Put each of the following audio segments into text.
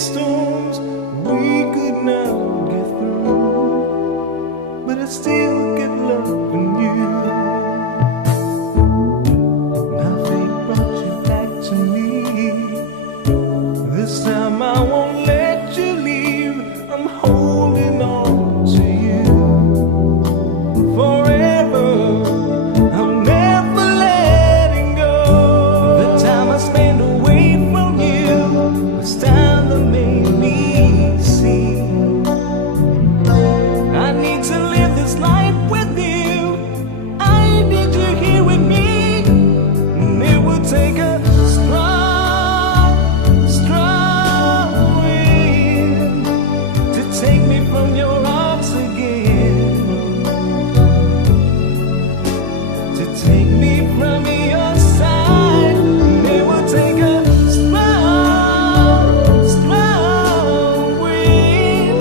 storms we could not get through, but I still get loving you. Now fate brought you back to me. This time I won't let you leave. I'm holding on to you forever. I'm never letting go. The time I spend away from you, it's time that made me see I need to live this life with you. I need you here with me, and it will take a strong, strong wind to take me from your arms again, to take me from your side. And it will take a strong, strong wind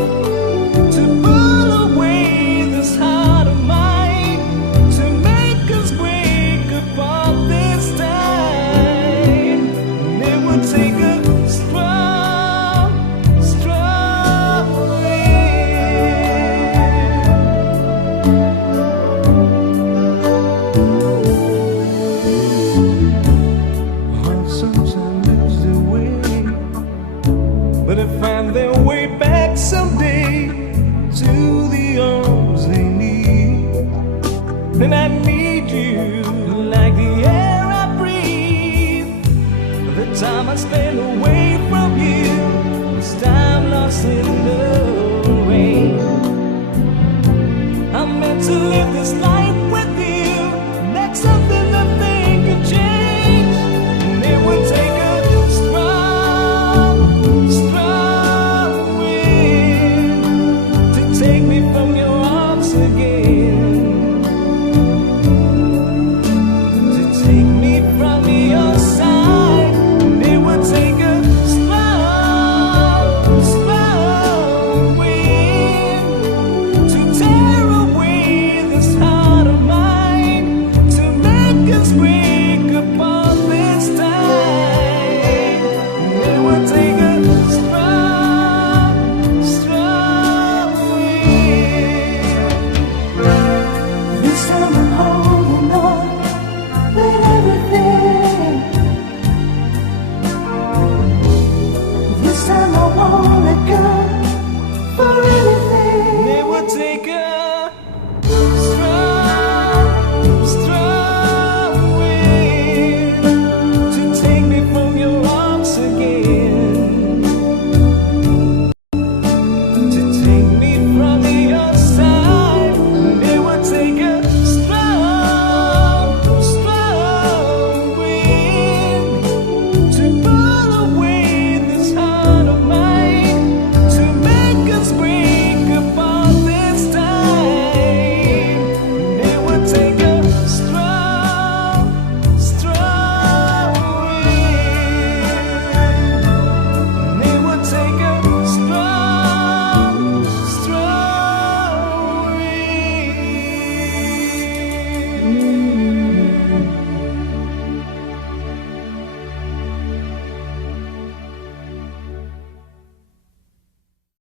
to pull away this heart of mine, to make us break apart this time. And it will take a strong, strong wind. Hearts sometimes lose their way, but they find their way back someday to the arms they need. And I need you like the air I breathe, the time I spend away